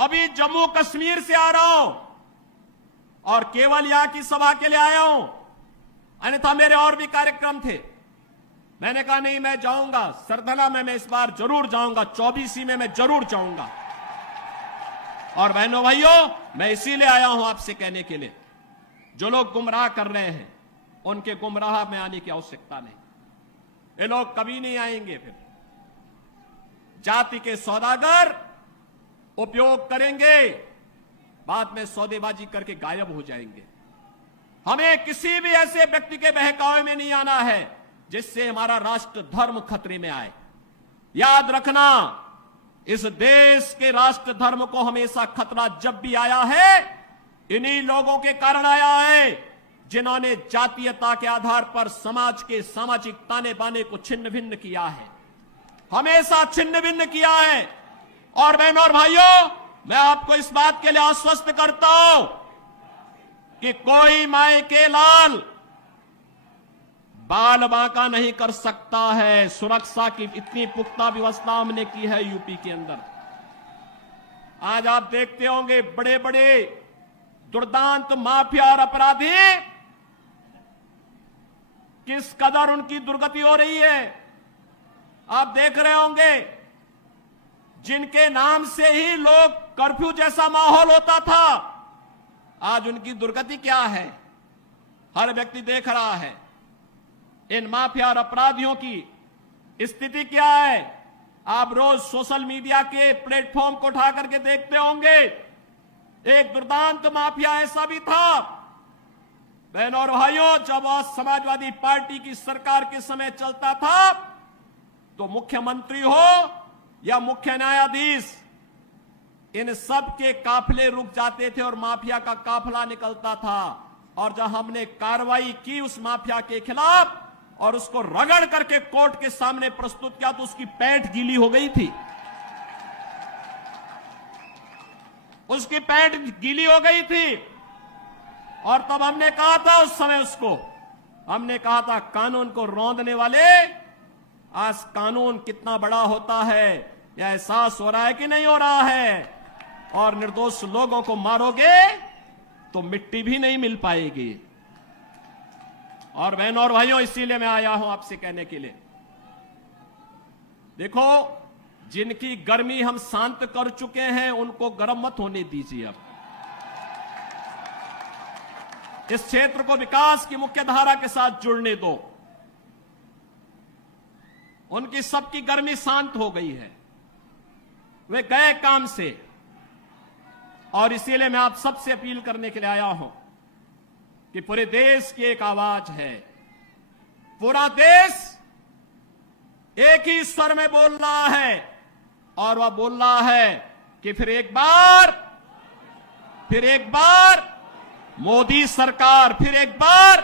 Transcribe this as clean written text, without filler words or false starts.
अभी जम्मू कश्मीर से आ रहा हूं और केवल यहां की सभा के लिए आया हूं, अन्यथा मेरे और भी कार्यक्रम थे। मैंने कहा नहीं, मैं जाऊंगा सरधना में, मैं इस बार जरूर जाऊंगा, 24 में मैं जरूर जाऊंगा। और बहनों भाइयों, मैं इसीलिए आया हूं आपसे कहने के लिए, जो लोग गुमराह कर रहे हैं उनके गुमराह में आने की आवश्यकता नहीं। ये लोग कभी नहीं आएंगे। फिर जाति के सौदागर उपयोग करेंगे, बाद में सौदेबाजी करके गायब हो जाएंगे। हमें किसी भी ऐसे व्यक्ति के बहकावे में नहीं आना है जिससे हमारा राष्ट्र धर्म खतरे में आए। याद रखना, इस देश के राष्ट्र धर्म को हमेशा खतरा जब भी आया है, इन्हीं लोगों के कारण आया है जिन्होंने जातीयता के आधार पर समाज के सामाजिक ताने बाने को छिन्न भिन्न किया है, हमेशा छिन्न भिन्न किया है। और बहनों और भाइयों, मैं आपको इस बात के लिए आश्वस्त करता हूं कि कोई माय के लाल बाल बांका नहीं कर सकता है। सुरक्षा की इतनी पुख्ता व्यवस्था हमने की है यूपी के अंदर। आज आप देखते होंगे बड़े बड़े दुर्दांत माफिया और अपराधी किस कदर उनकी दुर्गति हो रही है। आप देख रहे होंगे, जिनके नाम से ही लोग कर्फ्यू जैसा माहौल होता था, आज उनकी दुर्गति क्या है हर व्यक्ति देख रहा है। इन माफिया और अपराधियों की स्थिति क्या है, आप रोज सोशल मीडिया के प्लेटफॉर्म को उठा करके देखते होंगे। एक दुर्दांत माफिया ऐसा भी था, बहनों और भाइयों, जब समाजवादी पार्टी की सरकार के समय चलता था तो मुख्यमंत्री हो या मुख्य न्यायाधीश, इन सब के काफिले रुक जाते थे और माफिया का काफिला निकलता था। और जब हमने कार्रवाई की उस माफिया के खिलाफ और उसको रगड़ करके कोर्ट के सामने प्रस्तुत किया तो उसकी पैंट गीली हो गई थी, उसकी पैंट गीली हो गई थी। और तब हमने कहा था, उस समय उसको हमने कहा था, कानून को रौंदने वाले, आज कानून कितना बड़ा होता है यह एहसास हो रहा है कि नहीं हो रहा है। और निर्दोष लोगों को मारोगे तो मिट्टी भी नहीं मिल पाएगी। और बहनों और भाइयों, इसीलिए मैं आया हूं आपसे कहने के लिए, देखो, जिनकी गर्मी हम शांत कर चुके हैं उनको गर्म मत होने दीजिए। अब इस क्षेत्र को विकास की मुख्य धारा के साथ जुड़ने दो। उनकी सबकी गर्मी शांत हो गई है, वे गए काम से। और इसीलिए मैं आप सबसे अपील करने के लिए आया हूं कि पूरे देश की एक आवाज है, पूरा देश एक ही स्वर में बोल रहा है। और वह बोल रहा है कि फिर एक बार मोदी सरकार, फिर एक बार